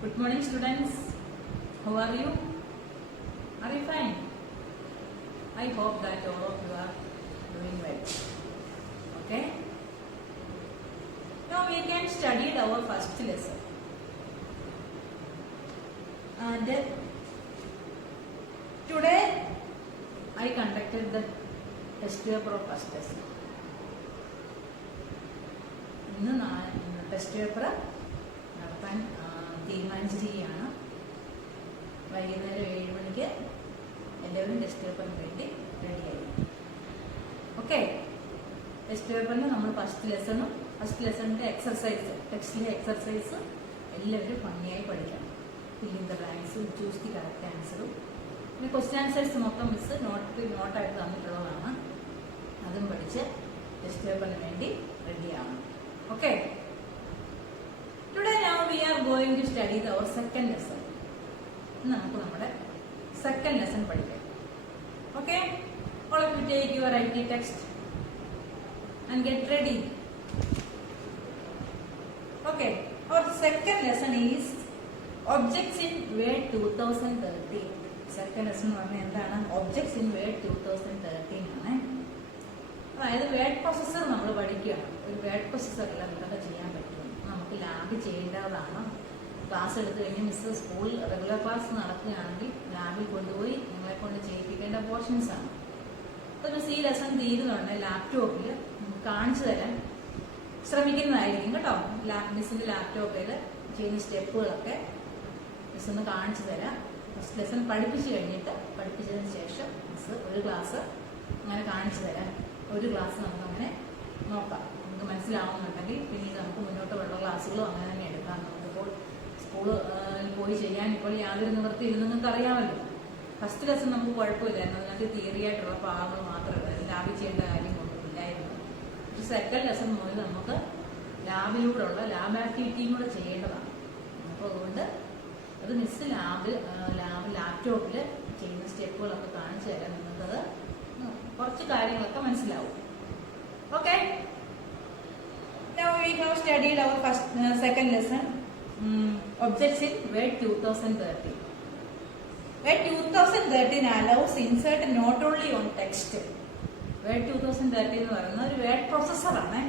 Good morning, students. How are you? Are you fine? I hope that all of you are doing well. Okay? Now we can study our first lesson. And today I conducted the test paper of first lesson. ഇന്ന് test paper നടത്താൻ തീരുമാനിച്ചിരിക്കുകയാണ്. വൈകുന്നേരം 7 മണിക്ക് എല്ലാവരും test പേപ്പറിന് വേണ്ടി റെഡിയായി. Okay, test പേപ്പറിൽ നമ്മൾ ഫസ്റ്റ് ലെസണിന്റെ എക്സർസൈസ്, ടെക്സ്റ്റിലെ എക്സർസൈസ് എല്ലാവരും ഭംഗിയായി പഠിക്കണം. ഫില്ലിംഗ് ദ ബ്ലാങ്ക്സും ചൂസ് ദി കറക്റ്റ് ആൻസറും പിന്നെ ക്വസ്റ്റ്യൻ ആൻസേഴ്സ് മൊത്തം മിസ് നോട്ടായിട്ട് തന്നിട്ടുള്ളതാണ്. അതും പഠിച്ച് ടെസ്റ്റ് പേപ്പറിന് വേണ്ടി റെഡിയാവണം. Okay. Today now we are going to study our second lesson. നമുക്ക് നമ്മുടെ second lesson പഠിക്കാം. Okay? All of you take your IT text and get ready. Okay. Our second lesson is objects in Word 2013. Second lesson പറഞ്ഞാൽ എന്താണ്? Objects in Word 2013 ആണ്. അതായത് word processor നമ്മൾ പഠിക്കുകയാണ്. ഒരു വേർഡ് പ്രോസസ്സറിൽ എന്തൊക്കെ ചെയ്യാൻ പറ്റും, നമുക്ക് ലാബ് ചെയ്യേണ്ടതാണ്. ക്ലാസ് എടുത്തു കഴിഞ്ഞ് മിസ് സ്കൂൾ റെഗുലർ ക്ലാസ് നടക്കുകയാണെങ്കിൽ ലാബിൽ കൊണ്ടുപോയി നിങ്ങളെ കൊണ്ട് ചെയ്യിപ്പിക്കേണ്ട പോർഷൻസ് ആണ്. അപ്പോൾ മിസ് ഈ ലെസൺ തീരുന്നുണ്ട് ലാപ്ടോപ്പിൽ കാണിച്ചു തരാൻ ശ്രമിക്കുന്നതായിരിക്കും കേട്ടോ. മിസ്സിന്റെ ലാപ്ടോപ്പിൽ ചെയ്യുന്ന സ്റ്റെപ്പുകളൊക്കെ മിസ് ഒന്ന് കാണിച്ചു തരാം. ഫസ്റ്റ് ലെസൺ പഠിപ്പിച്ചതിന് ശേഷം മിസ് ഒരു ക്ലാസ് അങ്ങനെ കാണിച്ചു തരാം. ഒരു ക്ലാസ് നമുക്ക് അങ്ങനെ നോക്കാം. നമുക്ക് മനസ്സിലാവുന്നുണ്ടെങ്കിൽ പിന്നീട് നമുക്ക് മുന്നോട്ടുള്ള ക്ലാസ്സുകളും അങ്ങനെ തന്നെ എടുക്കാം. നമുക്കിപ്പോൾ സ്കൂളിൽ പോയി ചെയ്യാൻ ഇപ്പോൾ യാതൊരു നിവൃത്തി ഇത് നിങ്ങൾക്ക് അറിയാമല്ലോ. ഫസ്റ്റ് ലെസൺ നമുക്ക് കുഴപ്പമില്ലായിരുന്നു, അതിനകത്ത് തിയറി ആയിട്ടുള്ള ഭാഗങ്ങൾ മാത്രമേ ലാബിൽ ചെയ്യേണ്ട കാര്യം കൊണ്ടില്ലായിരുന്നു. പക്ഷെ സെക്കൻഡ് ലെസൺ മുതൽ നമുക്ക് ലാബിലൂടെയുള്ള ലാബ് ആക്ടിവിറ്റിയും കൂടെ ചെയ്യേണ്ടതാണ്. അപ്പോൾ അതുകൊണ്ട് അത് മിസ് ലാപ്ടോപ്പിൽ ചെയ്യുന്ന സ്റ്റെപ്പുകളൊക്കെ കാണിച്ചു തരാം. നിങ്ങൾക്കത് കുറച്ച് കാര്യങ്ങളൊക്കെ മനസ്സിലാവും. Okay, now we have studied our second lesson, objects in Word 2013. Word 2013 allows insert not only on text. Word 2013 എന്ന് പറയുന്നത് ഒരു വേർഡ് പ്രോസസ്സറാണ്.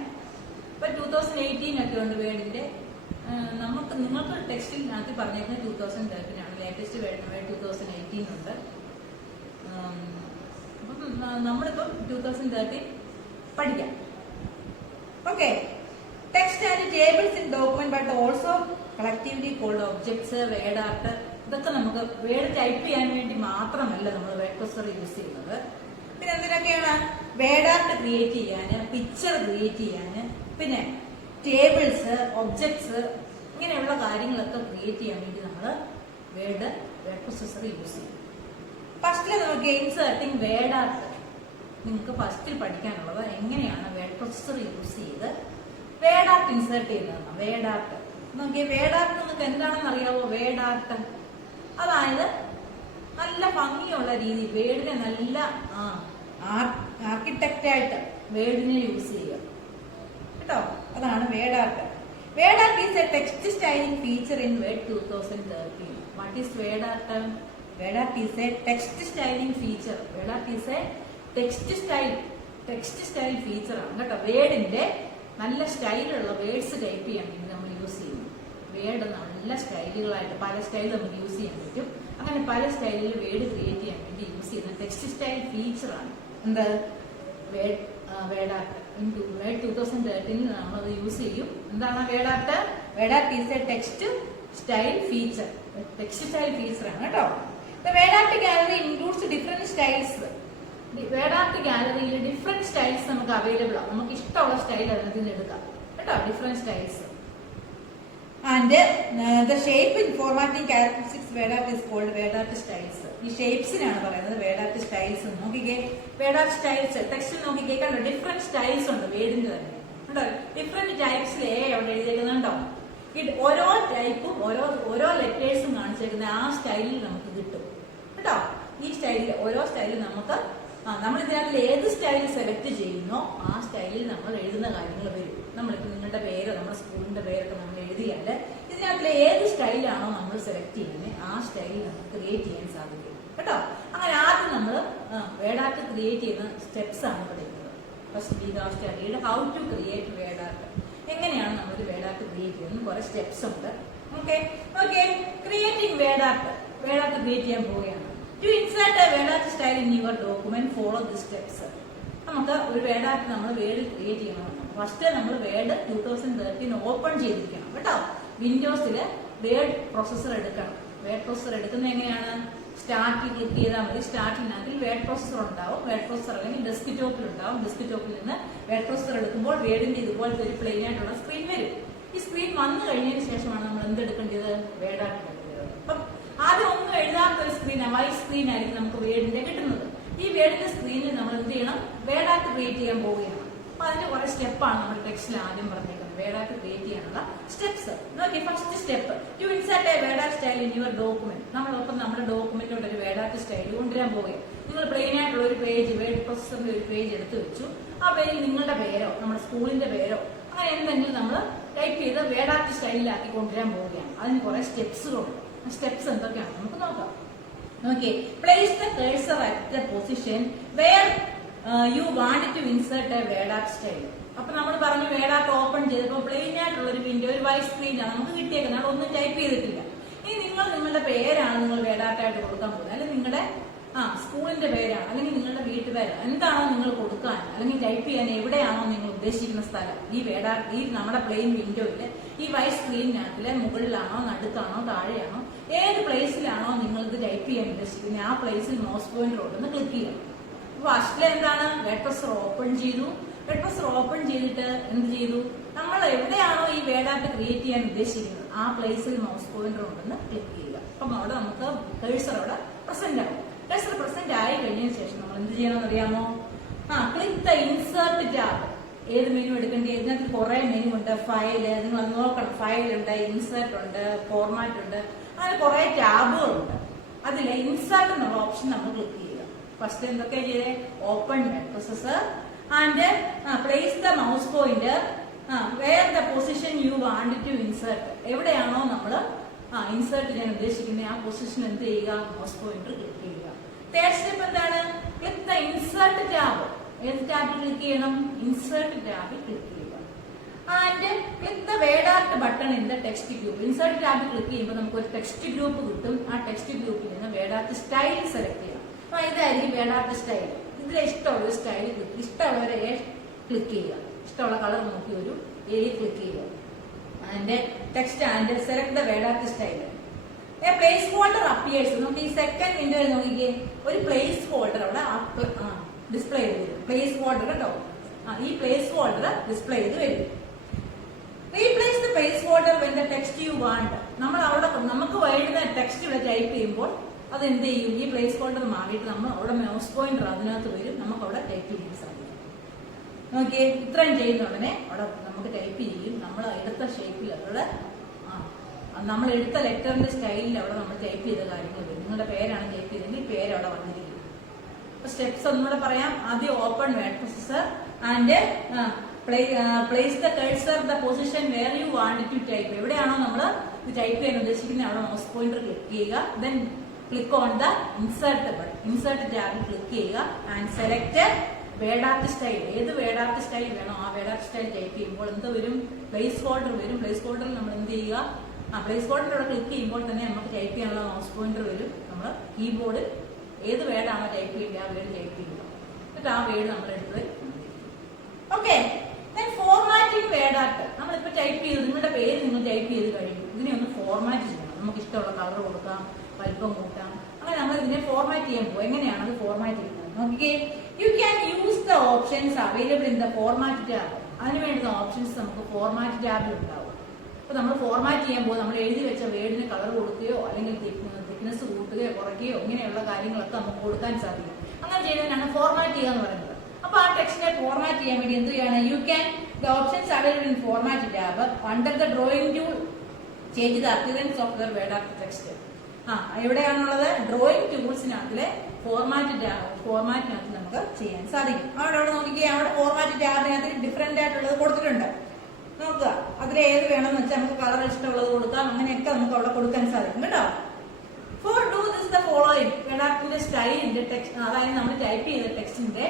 ഇപ്പൊ 2018 ഒക്കെ ഉണ്ട് വേർഡിന്റെ. നിങ്ങൾക്ക് ടെക്സ്റ്റിനകത്ത് പറഞ്ഞിരിക്കുന്നത് 2013 ആണ്. ലേറ്റസ്റ്റ് വേർഡ് 2018 ഉണ്ട്. നമ്മളിപ്പം 2013 പഠിക്കാം. Okay, text and tables in document but also collectively called objects, word art. ഇതൊക്കെ നമുക്ക് വേർഡ് ടൈപ്പ് ചെയ്യാൻ വേണ്ടി മാത്രമല്ല നമ്മൾ വേർഡ് പ്രോസസ്സർ യൂസ് ചെയ്യുന്നത്. പിന്നെ എന്തിനൊക്കെയാണ്? വേർഡ് ആർട്ട് ക്രിയേറ്റ് ചെയ്യാന്, പിക്ചർ ക്രിയേറ്റ് ചെയ്യാന്, പിന്നെ ടേബിൾസ്, ഒബ്ജക്ട്സ് ഇങ്ങനെയുള്ള കാര്യങ്ങളൊക്കെ ക്രിയേറ്റ് ചെയ്യാൻ വേണ്ടി നമ്മൾ വേർഡ് പ്രോസസ്സർ യൂസ് ചെയ്യും. ഫസ്റ്റില് നമുക്ക് ഇൻസേർട്ടിങ് വേർഡ് ആർട്ട്. നിങ്ങൾക്ക് ഫസ്റ്റിൽ പഠിക്കാനുള്ളത് എങ്ങനെയാണ് വേർഡ് പ്രോസസ്സർ യൂസ് ചെയ്ത് വേർഡ് ആർട്ട് ഇൻസേർട്ട് ചെയ്യുന്നതെന്ന്. വേർഡ് ആർട്ട് നോക്കിയ വേർഡ് ആർട്ട് നിങ്ങൾക്ക് എന്താണെന്ന് അറിയാവോ? വേർഡ് ആർട്ട് അതായത് നല്ല ഭംഗിയുള്ള രീതി വേർഡിനെ നല്ല ആർക്കിടെക്റ്റായിട്ട് വേർഡിനെ യൂസ് ചെയ്യുക കേട്ടോ. അതാണ് word art. Word art is A text styling feature in word 2013. What is word art? Word art is a text styling feature. Word art is a text style feature ആണ് കേട്ടോ. വേർഡിന്റെ നല്ല സ്റ്റൈലുള്ള വേർഡ്സ് ടൈപ്പ് ചെയ്യാൻ വേണ്ടി നമ്മൾ use ചെയ്യുന്നു. Word നല്ല സ്റ്റൈലുകളായിട്ട് പല style നമുക്ക് യൂസ് ചെയ്യാൻ പറ്റും. അങ്ങനെ പല സ്റ്റൈലിൽ വേർഡ് ക്രിയേറ്റ് ചെയ്യാൻ വേണ്ടി യൂസ് ചെയ്യുന്ന ടെക്സ്റ്റ് സ്റ്റൈൽ ഫീച്ചർ ആണ് എന്ത്? Word art. വേർഡ് 2013 നമ്മളത് യൂസ് ചെയ്യും. എന്താണ് word art? Word art is A text style feature. Text style feature ആണ് കേട്ടോ. The Word Art Gallery includes different styles. Word Art Gallery different styles നമുക്ക് available ആണ്. നമുക്ക് ഇഷ്ടമുള്ള സ്റ്റൈൽ അതിനകത്ത് നിന്ന് എടുക്കാം കേട്ടോ. Different styles and the shape in formatting characteristics Word Art is called Word Art styles. ഈ ഷേപ്സിനാണ് പറയുന്നത് Word Art styles. നോക്കിക്കേ, Word Art styles ടെക്സ്റ്റിൽ നോക്കിക്കേ കണ്ടോ, ഡിഫറെന്റ് സ്റ്റൈൽസ് ഉണ്ട് വേർഡിന്റെ തന്നെ കണ്ടോ. ഡിഫറെന്റ് ടൈപ്സിലേ അവിടെ എഴുതിയേക്കുന്നുണ്ടോ. ഓരോ ടൈപ്പും ഓരോ ലെറ്റേഴ്സും കാണിച്ചേക്കുന്ന ആ സ്റ്റൈലിൽ നമുക്ക് കിട്ടും കേട്ടോ. ഈ സ്റ്റൈലിൽ ഓരോ സ്റ്റൈലിൽ നമുക്ക് നമ്മൾ ഇതിനകത്ത് ഏത് സ്റ്റൈൽ സെലക്ട് ചെയ്യുന്നോ ആ സ്റ്റൈലിൽ നമ്മൾ എഴുതുന്ന കാര്യങ്ങൾ വരും. നമ്മളിപ്പോൾ നിങ്ങളുടെ പേരോ നമ്മുടെ സ്കൂളിന്റെ പേരൊക്കെ നമ്മൾ എഴുതിയാൽ ഇതിനകത്ത് ഏത് സ്റ്റൈലാണോ നമ്മൾ സെലക്ട് ചെയ്യുന്നത് ആ സ്റ്റൈൽ നമുക്ക് ക്രിയേറ്റ് ചെയ്യാൻ സാധിക്കും കേട്ടോ. അങ്ങനെ ആദ്യം നമ്മൾ വേഡ് ആർട്ട് ക്രിയേറ്റ് ചെയ്യുന്ന സ്റ്റെപ്സ് ആണ് പഠിക്കുന്നത്. First we have studied how to create word art. എങ്ങനെയാണ് നമ്മളൊരു വേഡ് ആർട്ട് ക്രിയേറ്റ് ചെയ്യുന്നത് കുറെ സ്റ്റെപ്സ് ഉണ്ട്. Okay creating word art create ചെയ്യാൻ പോവുകയാണ്. To insert a word art style in your document follow the steps. നമുക്ക് ഒരു വേഡ് ആർട്ട് നമ്മൾ വേഡ് ക്രിയേറ്റ് ചെയ്യണം. ഫസ്റ്റ് നമ്മൾ വേഡ് 2013 ഓപ്പൺ ചെയ്തിരിക്കണം കേട്ടോ. വിൻഡോസില് വേഡ് പ്രോസസർ എടുക്കണം. വേഡ് പ്രോസസർ എടുക്കുന്നത് എങ്ങനെയാണ്? സ്റ്റാർട്ടിൽ ക്ലിക്ക് ചെയ്താൽ മതി. സ്റ്റാർട്ടിനകത്തിൽ വേഡ് പ്രോസസർ ഉണ്ടാവും. വേഡ് പ്രോസസർ അല്ലെങ്കിൽ ഡെസ്ക്ടോപ്പിൽ ഉണ്ടാവും. ഡെസ്ക്ടോപ്പിൽ നിന്ന് വേഡ് പ്രോസസർ എടുക്കുമ്പോൾ വേഡിന്റെ ഇതുപോലത്തെ ഒരു പ്ലെയിൻ ആയിട്ടുള്ള സ്ക്രീൻ വരും. ഈ സ്ക്രീൻ വന്നു കഴിഞ്ഞതിന് ശേഷമാണ് നമ്മൾ എന്തെടുക്കേണ്ടത്? വേഡ് ആർട്ട് എടുക്കേണ്ടത്. അപ്പം ആദ്യം ഒന്നും എഴുതാത്ത ഒരു സ്ക്രീൻ, വൈറ്റ് സ്ക്രീൻ ആയിരിക്കും നമുക്ക് വേഡിന്റെ കിട്ടുന്നത്. ഈ വേഡിന്റെ സ്ക്രീനിൽ നമ്മൾ എന്ത് ചെയ്യണം? വേഡ് ആർട്ട് ക്രിയേറ്റ് ചെയ്യാൻ പോവുകയാണ്. അപ്പൊ അതിന്റെ കുറെ സ്റ്റെപ്പാണ് നമ്മൾ ടെക്സ്റ്റിൽ ആദ്യം പറഞ്ഞേക്കുന്നത്. വേഡ് ആർട്ട് ക്രിയേറ്റ് ചെയ്യാനുള്ള സ്റ്റെപ്സ് നോക്കി. First step to insert a word art style in your document. നമ്മളൊപ്പം നമ്മുടെ ഡോക്യുമെന്റിലോട്ട് ഒരു വേഡ് ആർട്ട് സ്റ്റൈൽ കൊണ്ടുവരാൻ പോവുകയാണ്. നിങ്ങൾ പ്ലെയിൻ ആയിട്ടുള്ള ഒരു പേജ്, വേഡ് പ്രോസസറിന്റെ ഒരു പേജ് എടുത്തു വെച്ചു. ആ പേജിൽ നിങ്ങളുടെ പേരോ നമ്മുടെ സ്കൂളിന്റെ പേരോ അങ്ങനെ എന്തെങ്കിലും നമ്മൾ ടൈപ്പ് ചെയ്ത് വേഡ് ആർട്ട് സ്റ്റൈലിലാക്കി കൊണ്ടുവരാൻ പോവുകയാണ്. അതിന് കുറെ സ്റ്റെപ്സുകളുണ്ട്. സ്റ്റെപ്സ് എന്തൊക്കെയാണ് നമുക്ക് നോക്കാം. Okay place the cursor at the position where you want to insert a word art style. അപ്പൊ നമ്മൾ പറഞ്ഞു വേഡ് ആർട്ട് ഓപ്പൺ ചെയ്തപ്പോൾ പ്ലെയിൻ ആയിട്ടുള്ള ഒരു വിൻഡോ, ഒരു വൈറ്റ് സ്ക്രീനാണ് നമുക്ക് കിട്ടിയേക്കുന്നത്. അവിടെ ഒന്നും ടൈപ്പ് ചെയ്തിട്ടില്ല. ഇനി നിങ്ങളുടെ പേരാണ് നിങ്ങൾ വേഡ് ആർട്ടായിട്ട് കൊടുക്കാൻ പോകുന്നത്, അല്ലെങ്കിൽ നിങ്ങളുടെ സ്കൂളിന്റെ പേരാണ്, അല്ലെങ്കിൽ നിങ്ങളുടെ വീട്ടുപേരാണ്, എന്താണോ നിങ്ങൾ കൊടുക്കാൻ അല്ലെങ്കിൽ ടൈപ്പ് ചെയ്യാൻ എവിടെയാണോ നിങ്ങൾ ഉദ്ദേശിക്കുന്ന സ്ഥലം, ഈ വേഡ് ആർട്ട് ഈ നമ്മുടെ പ്ലെയിൻ വിൻഡോയില് ഈ വൈറ്റ് സ്ക്രീനിനകത്തില് മുകളിലാണോ നടുക്കാണോ താഴെയാണോ ഏത് പ്ലേസിലാണോ നിങ്ങൾ ഇത് ടൈപ്പ് ചെയ്യാൻ ഉദ്ദേശിക്കുന്നത് ആ പ്ലേസിൽ മൗസ് പോയിന്റർ കൊണ്ടൊന്ന് ക്ലിക്ക് ചെയ്യണം. ഫസ്റ്റിൽ എന്താണ്? വേഡ് പ്രോസസർ ഓപ്പൺ ചെയ്തു. വേഡ് പ്രോസസർ ഓപ്പൺ ചെയ്തിട്ട് എന്ത് ചെയ്തു? നമ്മൾ എവിടെയാണോ ഈ വേഡ് ആർട്ട് ക്രിയേറ്റ് ചെയ്യാൻ ഉദ്ദേശിക്കുന്നത് ആ പ്ലേസിൽ മൗസ് പോയിന്റർ കൊണ്ടൊന്ന് ക്ലിക്ക് ചെയ്യുക. അപ്പം അവിടെ നമുക്ക് കഴ്സർ അവിടെ പ്രസന്റ് ആവും. കഴ്സർ പ്രസന്റ് ആയി കഴിഞ്ഞതിന് ശേഷം നമ്മൾ എന്ത് ചെയ്യണമെന്ന് അറിയാമോ? Click the insert tab. ഏത് മെനു എടുക്കേണ്ടി? ഇതിനകത്ത് കുറെ മെനു ഉണ്ട്. ഫയല് നിങ്ങൾ നോക്കണം. ഫയൽ ഉണ്ട്, ഇൻസേർട്ട് ഉണ്ട്, ഫോർമാറ്റ് ഉണ്ട്, അങ്ങനെ കുറെ ടാബുകളുണ്ട്. അതിൽ ഇൻസേർട്ട് എന്നുള്ള ഓപ്ഷൻ നമ്മൾ ക്ലിക്ക് ചെയ്യുക. ഫസ്റ്റ് എന്തൊക്കെയാ ചെയ്തേ? Open word processor and place the mouse pointer where the position you want to insert. എവിടെയാണോ നമ്മൾ ഇൻസേർട്ട് ചെയ്യാൻ ഉദ്ദേശിക്കുന്നത് ആ പൊസിഷൻ എന്ത് ചെയ്യുക? മൗസ് പോയിന്റർ ക്ലിക്ക് ചെയ്യുക. തേർഡ് സ്റ്റെപ്പ് എന്താണ്? Click the insert tab. ഏത് ടാബിൽ ക്ലിക്ക് ചെയ്യണം? ഇൻസേർട്ട് ടാബിൽ ക്ലിക്ക് ചെയ്യുക. And click the word art button in the text group. Insert ടാബിൽ ക്ലിക്ക് ചെയ്യുമ്പോൾ നമുക്ക് ഒരു ടെക്സ്റ്റ് ഗ്രൂപ്പ് കിട്ടും. ആ ടെക്സ്റ്റ് ഗ്രൂപ്പിൽ നിന്ന് വേഡ് ആർട്ട് സ്റ്റൈൽ സെലക്ട് ചെയ്യണം. അപ്പൊ ഇതായിരിക്കും വേഡ് ആർട്ട് സ്റ്റൈൽ. ഇതിലെ ഇഷ്ടമുള്ള ഒരു സ്റ്റൈൽ ഇഷ്ടമുള്ളവരെ ക്ലിക്ക് ചെയ്യുക. ഇഷ്ടമുള്ള കളർ നോക്കി ഒരു ഏരിയ ക്ലിക്ക് ചെയ്യുക. And text and select the word art style. Place holder appears. നമുക്ക് ഈ സെക്കൻഡ് വിൻഡോയിൽ നോക്കിക്കേ, ഒരു പ്ലേസ് ഹോൾഡർ അവിടെ ഡിസ്പ്ലേ ചെയ്ത് വരും. പ്ലേസ് ഹോൾഡർ കേട്ടോ. ഈ പ്ലേസ് ഹോൾഡർ ഡിസ്പ്ലേ ചെയ്ത് വരും. Replace the place holder when the text you want. നമ്മൾ അവിടെ നമുക്ക് വേണ്ടുന്ന ടെക്സ്റ്റ് ഇവിടെ ടൈപ്പ് ചെയ്യുമ്പോൾ അത് എന്ത് ചെയ്യും? ഈ പ്ലേസ് ഹോൾഡർ മാറിയിട്ട് നമ്മൾ അവിടെ മൗസ് പോയിന്റർ അതിനകത്ത് വരും. നമുക്ക് അവിടെ ടൈപ്പ് ചെയ്യാൻ സാധിക്കും. നോക്കിയേ, ഇത്രയും ചെയ്യുന്ന ഉടനെ അവിടെ നമുക്ക് ടൈപ്പ് ചെയ്യും. നമ്മൾ എടുത്ത ഷേപ്പിൽ അവിടെ നമ്മൾ എടുത്ത ലെറ്ററിന്റെ സ്റ്റൈലിൽ അവിടെ നമ്മൾ ടൈപ്പ് ചെയ്ത കാര്യങ്ങൾ വരും. നിങ്ങളുടെ പേരാണ് ടൈപ്പ് ചെയ്തെങ്കിൽ പേര് അവിടെ വന്നിരിക്കും. സ്റ്റെപ്സ് ഒന്നുകൂടെ പറയാം. ആദ്യം open word processor and place the cursor the position where you want to type. എവിടെയാണോ നമ്മൾ ഇത് ടൈപ്പ് ചെയ്യാൻ ഉദ്ദേശിക്കുന്നത് അവിടെ മൗസ് പോയിന്റർ ക്ലിക്ക് ചെയ്യുക. Then click on the insert button. Insert ടാബിൽ ക്ലിക്ക് ചെയ്യുക and select word art style. ഏത് വേഡ് ആർട്ട് സ്റ്റൈൽ വേണോ ആ വേഡ് ആർട്ട് സ്റ്റൈൽ ടൈപ്പ് ചെയ്യുമ്പോൾ എന്ത് വരും? പ്ലേസ് ഹോൾഡർ വരും. പ്ലേസ് ഹോൾഡറിൽ നമ്മൾ എന്ത് ചെയ്യുക? പ്ലേസ് ഹോൾഡർ അവിടെ ക്ലിക്ക് ചെയ്യുമ്പോൾ തന്നെ നമുക്ക് ടൈപ്പ് ചെയ്യാനുള്ള മൗസ് പോയിന്റർ വരും. നമ്മൾ കീബോർഡ് ഏത് വേർഡാണോ ടൈപ്പ് ചെയ്യേണ്ടത് ആ വേർഡ് ടൈപ്പ് ചെയ്യുക. എന്നിട്ട് ആ വേർഡ് നമ്മൾ എടുത്ത് ഓക്കെ. Formatting word art. നമ്മളിപ്പോ ടൈപ്പ് ചെയ്ത് നിങ്ങളുടെ പേര് നിങ്ങൾ ടൈപ്പ് ചെയ്ത് കഴിയും. ഇതിനെ ഒന്ന് ഫോർമാറ്റ് ചെയ്യണം. നമുക്ക് ഇഷ്ടമുള്ള കളർ കൊടുക്കാം, വലിപ്പം കൂട്ടാം. അങ്ങനെ നമ്മൾ ഇതിനെ ഫോർമാറ്റ് ചെയ്യാൻ പോകും. എങ്ങനെയാണ് അത് ഫോർമാറ്റ് ചെയ്യുന്നത് നോക്കിക്കേ. You can use the options available in the format tab. അതിന് വേണ്ടുന്ന ഓപ്ഷൻസ് നമുക്ക് ഫോർമാറ്റ് ടാബിൽ ഉണ്ടാവും. അപ്പൊ നമ്മൾ ഫോർമാറ്റ് ചെയ്യാൻ പോകും. നമ്മൾ എഴുതി വെച്ച വേർഡിന് കളർ കൊടുക്കുകയോ അല്ലെങ്കിൽ തിക്നെസ് കൂട്ടുകയോ കുറയ്ക്കുകയോ ഇങ്ങനെയുള്ള കാര്യങ്ങളൊക്കെ നമുക്ക് കൊടുക്കാൻ സാധിക്കും. അങ്ങനെ ചെയ്യുന്നതിനാണ് ഫോർമാറ്റ് ചെയ്യുക എന്ന് പറയുന്നത്. അപ്പൊ ആ ടെക്സ്റ്റിനെ ഫോർമാറ്റ് ചെയ്യാൻ വേണ്ടി എന്ത് ചെയ്യാണ്? You can the options available in format tab under the drawing tool change the appearance of the word art text. എവിടെയാണുള്ളത്? ഡ്രോയിങ് ടൂൾസിനകത്തിലെ ഫോർമാറ്റിനകത്ത് നമുക്ക് ചെയ്യാൻ സാധിക്കും. അവിടെ നോക്കിക്കുക, അവിടെ ഫോർമാറ്റ് ടാബിനകത്ത് ഡിഫറെന്റ് ആയിട്ടുള്ളത് കൊടുത്തിട്ടുണ്ട്. നോക്കുക, അതിൽ ഏത് വേണമെന്ന് വെച്ചാൽ നമുക്ക് കളർ ഇഷ്ടമുള്ളത് കൊടുക്കാം. അങ്ങനെയൊക്കെ നമുക്ക് അവിടെ കൊടുക്കാൻ സാധിക്കും കേട്ടോ. For do this the following വേഡാപ്പിന്റെ സ്റ്റൈലിന്റെ ടെക്സ്റ്റ്, അതായത് നമ്മൾ ടൈപ്പ് ചെയ്ത ടെക്സ്റ്റിന്റെ